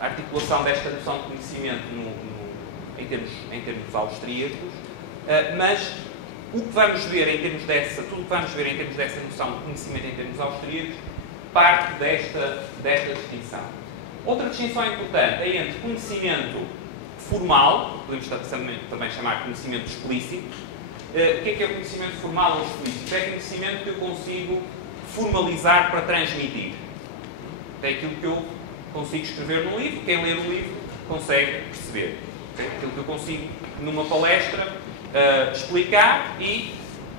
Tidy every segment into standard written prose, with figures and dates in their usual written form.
a articulação desta noção de conhecimento em termos austríacos, mas tudo o que vamos ver em termos dessa noção de conhecimento em termos austríacos parte desta distinção. Outra distinção importante é entre conhecimento formal, podemos também chamar de conhecimento explícito. O que é o conhecimento formal ou explícito? É conhecimento que eu consigo formalizar para transmitir. É aquilo que eu consigo escrever num livro, quem ler o livro consegue perceber. É aquilo que eu consigo, numa palestra, explicar e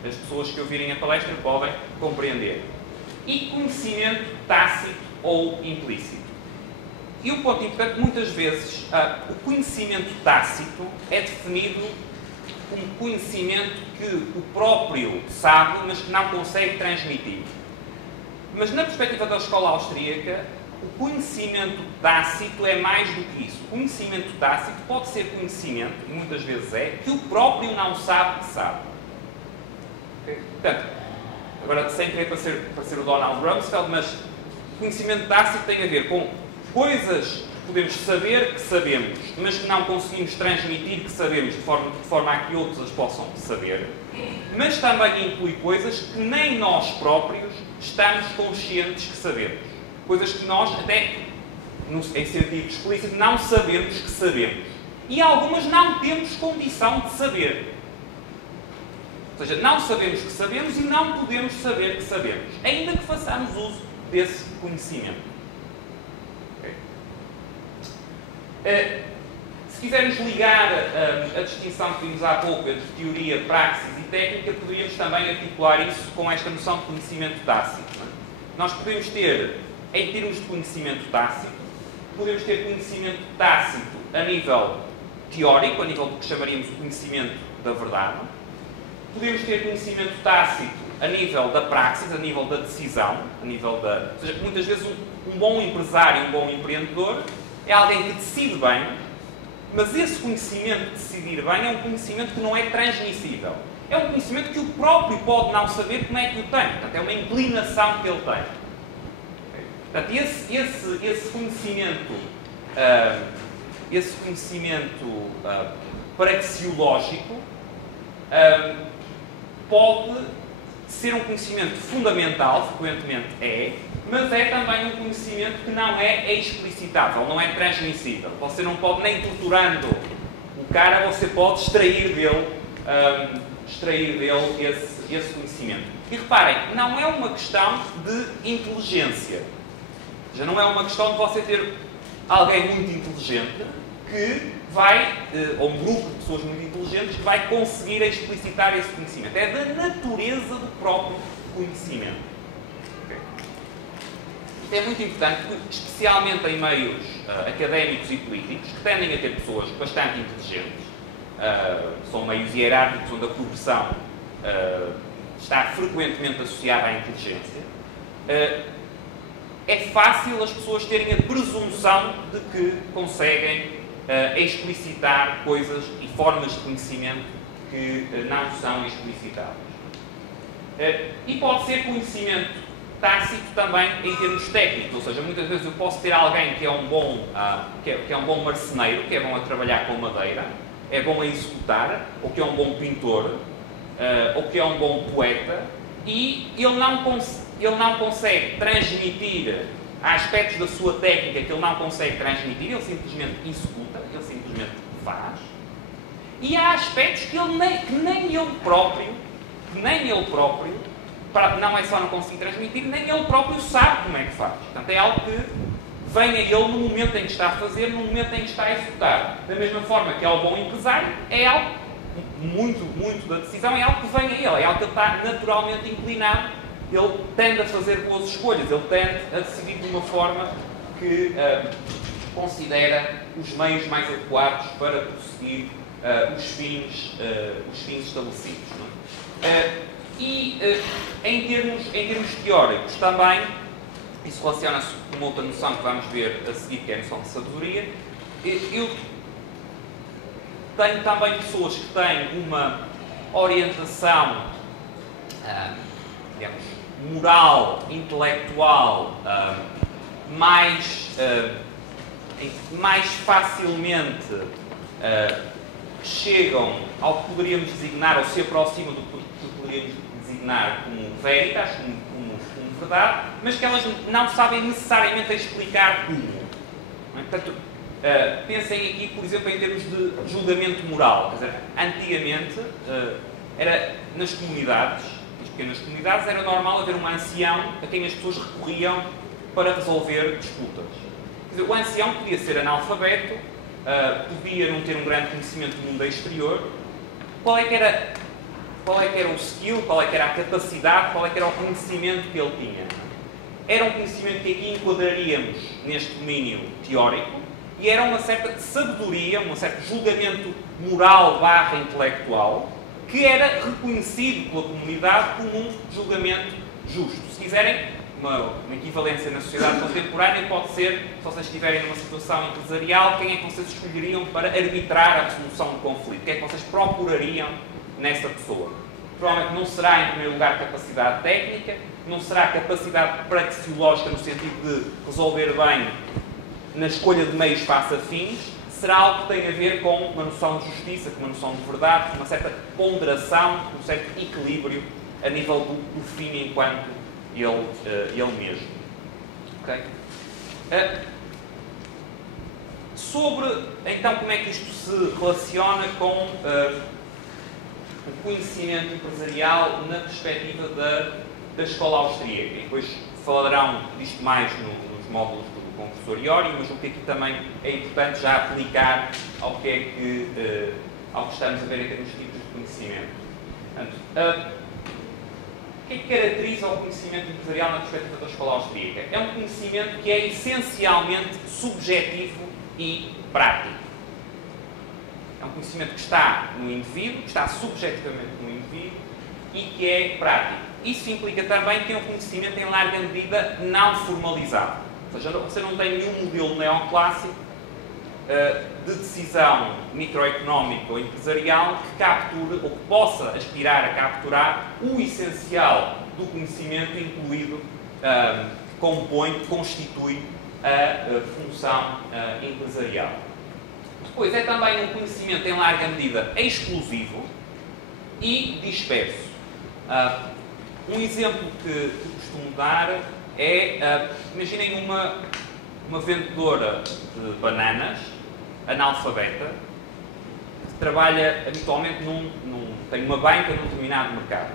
as pessoas que ouvirem a palestra podem compreender. E conhecimento tácito ou implícito. E o ponto importante, muitas vezes, o conhecimento tácito é definido como conhecimento que o próprio sabe, mas que não consegue transmitir. Mas na perspectiva da escola austríaca, o conhecimento tácito é mais do que isso. O conhecimento tácito pode ser conhecimento, e muitas vezes é, que o próprio não sabe que sabe. Okay? Portanto, agora sem querer parecer o Donald Rumsfeld, mas conhecimento tácito tem a ver com coisas que podemos saber que sabemos, mas que não conseguimos transmitir que sabemos de forma a que outros as possam saber, mas também inclui coisas que nem nós próprios estamos conscientes que sabemos. Coisas que nós, até em sentido explícito, não sabemos que sabemos. E algumas não temos condição de saber. Ou seja, não sabemos que sabemos e não podemos saber que sabemos, ainda que façamos uso desse conhecimento. Se quisermos ligar a distinção que vimos há pouco entre teoria, praxis e técnica, poderíamos também articular isso com esta noção de conhecimento tácito. Nós podemos ter, em termos de conhecimento tácito, podemos ter conhecimento tácito a nível teórico, a nível do que chamaríamos o conhecimento da verdade. Podemos ter conhecimento tácito a nível da praxis, a nível da decisão, ou seja, muitas vezes um bom empresário, um bom empreendedor, é alguém que decide bem, mas esse conhecimento de decidir bem é um conhecimento que não é transmissível. É um conhecimento que o próprio pode não saber como é que o tem. Portanto, é uma inclinação que ele tem. Portanto, esse conhecimento praxeológico pode ser um conhecimento fundamental, frequentemente é, mas é também um conhecimento que não é explicitável, não é transmissível. Você não pode, nem torturando o cara, você pode extrair dele esse conhecimento. E reparem, não é uma questão de inteligência. Ou seja, não é uma questão de você ter alguém muito inteligente que vai, ou um grupo de pessoas muito inteligentes, que vai conseguir explicitar esse conhecimento. É da natureza do próprio conhecimento. É muito importante, especialmente em meios académicos e políticos, que tendem a ter pessoas bastante inteligentes, são meios hierárquicos onde a progressão está frequentemente associada à inteligência, é fácil as pessoas terem a presunção de que conseguem explicitar coisas e formas de conhecimento que não são explicitáveis. E pode ser conhecimento tácito também em termos técnicos, ou seja, muitas vezes eu posso ter alguém que é um bom, que é um bom marceneiro, que é bom a trabalhar com madeira, é bom a executar, ou que é um bom pintor, ou que é um bom poeta, e ele não consegue transmitir aspectos da sua técnica que ele não consegue transmitir, ele simplesmente executa, ele simplesmente faz, e há aspectos que nem ele próprio, não é só não conseguir transmitir, nem ele próprio sabe como é que faz. Portanto, é algo que vem a ele no momento em que está a fazer, no momento em que está a executar. Da mesma forma que é o bom empresário, é algo, muito da decisão, é algo que vem a ele, é algo que ele está naturalmente inclinado, ele tende a fazer boas escolhas, ele tende a decidir de uma forma que considera os meios mais adequados para prosseguir os fins estabelecidos. Não é? Em termos teóricos também, isso relaciona-se com uma outra noção que vamos ver a seguir, que é a noção de sabedoria. Eu tenho também pessoas que têm uma orientação, digamos, moral, intelectual, mais facilmente chegam ao que poderíamos designar, ou se aproximam do que poderíamos designar como veritas, como verdade, mas que elas não sabem necessariamente explicar como. Não é? Portanto, pensem aqui, por exemplo, em termos de julgamento moral. Quer dizer, antigamente, era nas comunidades, nas pequenas comunidades, era normal haver um ancião a quem as pessoas recorriam para resolver disputas. Quer dizer, o ancião podia ser analfabeto, podia não ter um grande conhecimento do mundo exterior. Qual é que era o skill, qual é que era a capacidade, qual é que era o conhecimento que ele tinha? Era um conhecimento que aqui enquadraríamos neste domínio teórico e era uma certa sabedoria, um certo julgamento moral / intelectual que era reconhecido pela comunidade como um julgamento justo. Se quiserem, uma equivalência na sociedade contemporânea pode ser, se vocês estiverem numa situação empresarial, quem é que vocês escolheriam para arbitrar a resolução do conflito? O que é que vocês procurariam nessa pessoa? Provavelmente não será, em primeiro lugar, capacidade técnica, não será capacidade praxeológica no sentido de resolver bem na escolha de meios face a fins, será algo que tem a ver com uma noção de justiça, com uma noção de verdade, com uma certa ponderação, com um certo equilíbrio a nível do fim enquanto ele mesmo. Okay? Sobre, então, como é que isto se relaciona com o conhecimento empresarial na perspectiva da escola austríaca. E depois falarão disto mais nos módulos do professor Iório, mas o que aqui também é importante já aplicar ao que estamos a ver em termos de tipos de conhecimento. Portanto, o que é que caracteriza o conhecimento empresarial na perspectiva da escola austríaca? É um conhecimento que é essencialmente subjetivo e prático. É um conhecimento que está no indivíduo, que está subjetivamente no indivíduo e que é prático. Isso implica também que é um conhecimento em larga medida não formalizado. Ou seja, você não tem nenhum modelo neoclássico de decisão microeconómica ou empresarial que capture ou que possa aspirar a capturar o essencial do conhecimento incluído, que constitui a função empresarial. Depois, é também um conhecimento em larga medida exclusivo e disperso. Um exemplo que costumo dar é, imaginem uma vendedora de bananas, analfabeta, que trabalha habitualmente tem uma banca num determinado mercado.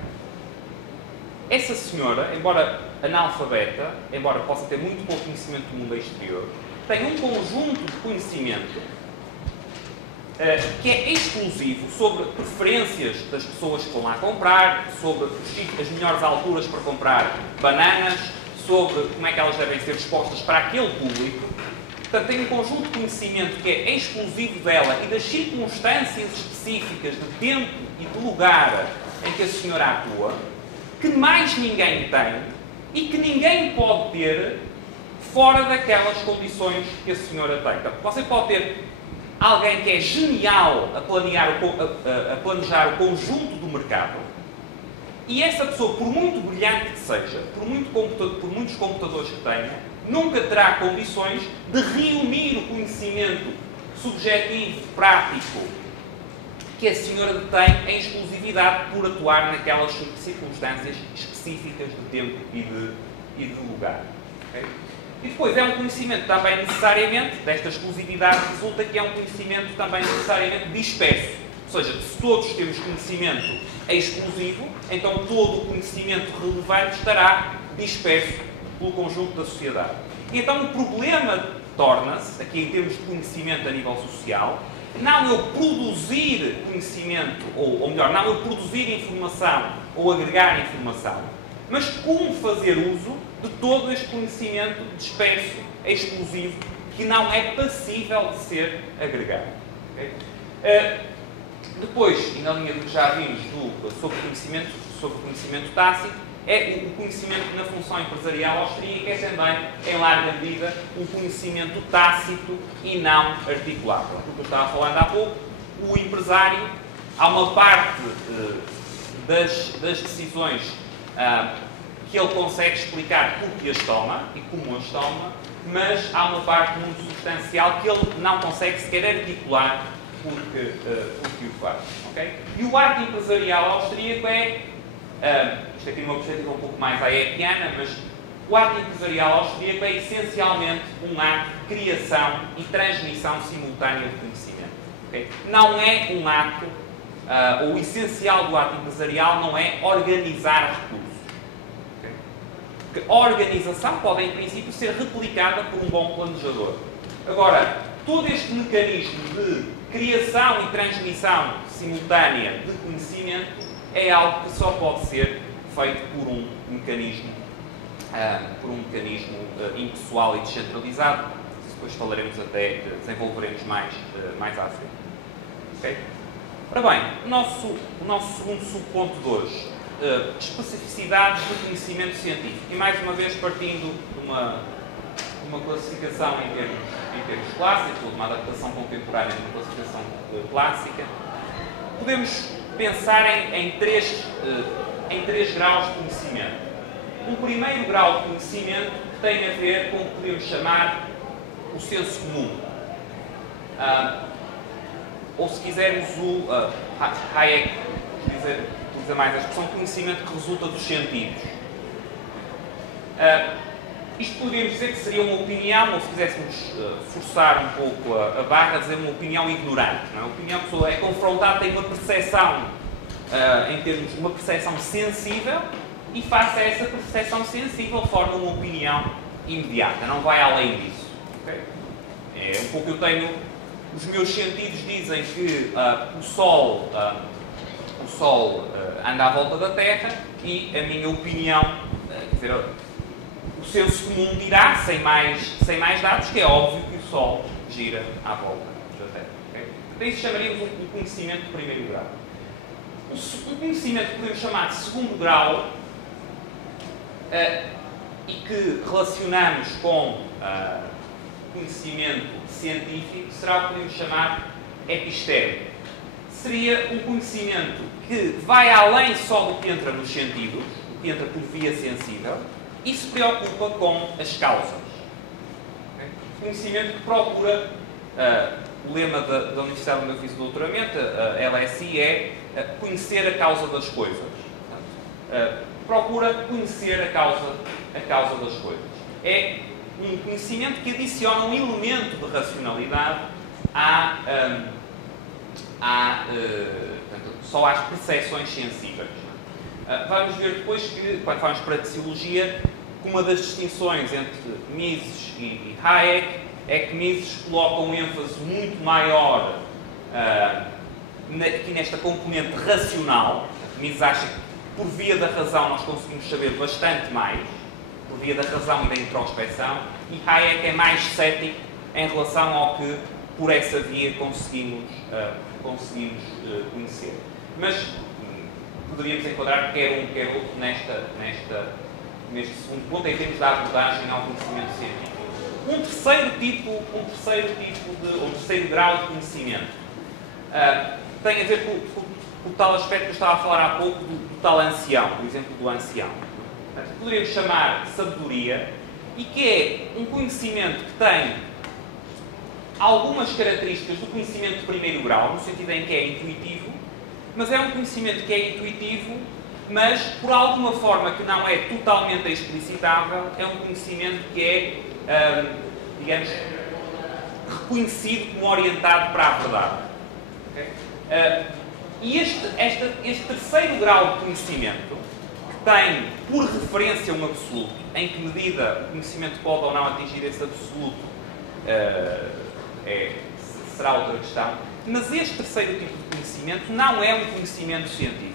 Essa senhora, embora analfabeta, embora possa ter muito pouco conhecimento do mundo exterior, tem um conjunto de conhecimento que é exclusivo sobre preferências das pessoas que vão lá comprar, sobre as melhores alturas para comprar bananas, sobre como é que elas devem ser expostas para aquele público. Portanto, tem um conjunto de conhecimento que é exclusivo dela e das circunstâncias específicas de tempo e de lugar em que a senhora atua, que mais ninguém tem e que ninguém pode ter fora daquelas condições que a senhora tem. Portanto, você pode ter alguém que é genial a planejar o conjunto do mercado e essa pessoa, por muito brilhante que seja, por muitos computadores que tenha, nunca terá condições de reunir o conhecimento subjetivo, prático, que a senhora tem em exclusividade por atuar naquelas circunstâncias específicas de tempo e de lugar. Okay? E depois é um conhecimento também necessariamente, desta exclusividade resulta que é um conhecimento também necessariamente disperso. Ou seja, se todos temos conhecimento exclusivo, então todo o conhecimento relevante estará disperso pelo conjunto da sociedade. E então o problema torna-se, aqui em termos de conhecimento a nível social, não eu produzir conhecimento, ou melhor, não eu produzir informação ou agregar informação, mas como fazer uso de todo este conhecimento disperso, exclusivo, que não é passível de ser agregado. Okay? Depois, e na linha do que já vimos sobre o conhecimento tácito, é o conhecimento na função empresarial austríaca, é também, em larga medida, um conhecimento tácito e não articulado. O que eu estava falando há pouco, o empresário, há uma parte das decisões que ele consegue explicar porque as toma e como as toma, mas há uma parte muito substancial que ele não consegue sequer articular porque o faz. Okay? E o arte empresarial austríaco é, isto aqui numa perspectiva um pouco mais hayekiana, mas o arte empresarial austríaco é essencialmente um ato de criação e transmissão simultânea de conhecimento. Okay? Não é um ato, o essencial do ato empresarial não é organizar recursos. Okay? Porque a organização pode, em princípio, ser replicada por um bom planejador. Agora, todo este mecanismo de criação e transmissão simultânea de conhecimento é algo que só pode ser feito por um mecanismo impessoal e descentralizado. Depois falaremos até, desenvolveremos mais à frente. Okay? Ora bem, o nosso segundo subponto de hoje, especificidades do conhecimento científico. E mais uma vez partindo de uma classificação em termos clássicos, ou de uma adaptação contemporânea de uma classificação clássica, podemos pensar em três graus de conhecimento. Um primeiro grau de conhecimento que tem a ver com o que podemos chamar o senso comum. Ou se quisermos o Hayek utiliza mais a expressão conhecimento que resulta dos sentidos. Isto poderíamos dizer que seria uma opinião, ou se quiséssemos forçar um pouco a barra, dizer uma opinião ignorante. Não é? A opinião que a pessoa é confrontada, tem uma percepção, em termos de uma percepção sensível, e face a essa percepção sensível forma uma opinião imediata, não vai além disso. Okay? É um pouco eu tenho, os meus sentidos dizem que o Sol anda à volta da Terra e a minha opinião, quer dizer, o senso comum dirá, sem mais dados, que é óbvio que o Sol gira à volta da Terra. Okay? Então isso chamaríamos um conhecimento de primeiro grau. Um conhecimento que podemos chamar de segundo grau e que relacionamos com conhecimento científico será o que podemos chamar episteme. Seria um conhecimento que vai além só do que entra nos sentidos, do que entra por via sensível, e se preocupa com as causas. Okay? Conhecimento que procura, o lema da Universidade onde eu fiz o doutoramento, a LSI, é conhecer a causa das coisas. Procura conhecer a causa das coisas. É um conhecimento que adiciona um elemento de racionalidade portanto, só às percepções sensíveis. Vamos ver depois que, quando falamos para a psicologia, que uma das distinções entre Mises e Hayek é que Mises coloca um ênfase muito maior aqui nesta componente racional. Mises acha que por via da razão nós conseguimos saber bastante mais, por via da razão e da introspecção, e Hayek é mais cético em relação ao que por essa via conseguimos conhecer. Mas poderíamos enquadrar quer um, quer outro neste segundo ponto, em termos da abordagem ao conhecimento científico. Um terceiro grau de conhecimento tem a ver com o tal aspecto que eu estava a falar há pouco, do tal ancião, por exemplo, do ancião. Portanto, poderíamos chamar de sabedoria, e que é um conhecimento que tem algumas características do conhecimento de primeiro grau, no sentido em que é intuitivo, mas é um conhecimento que é intuitivo, mas por alguma forma que não é totalmente explicitável, é um conhecimento que é, digamos, reconhecido como orientado para a verdade. Okay? E este terceiro grau de conhecimento, que tem por referência um absoluto, em que medida o conhecimento pode ou não atingir esse absoluto, será outra questão, mas este terceiro tipo de conhecimento não é um conhecimento científico.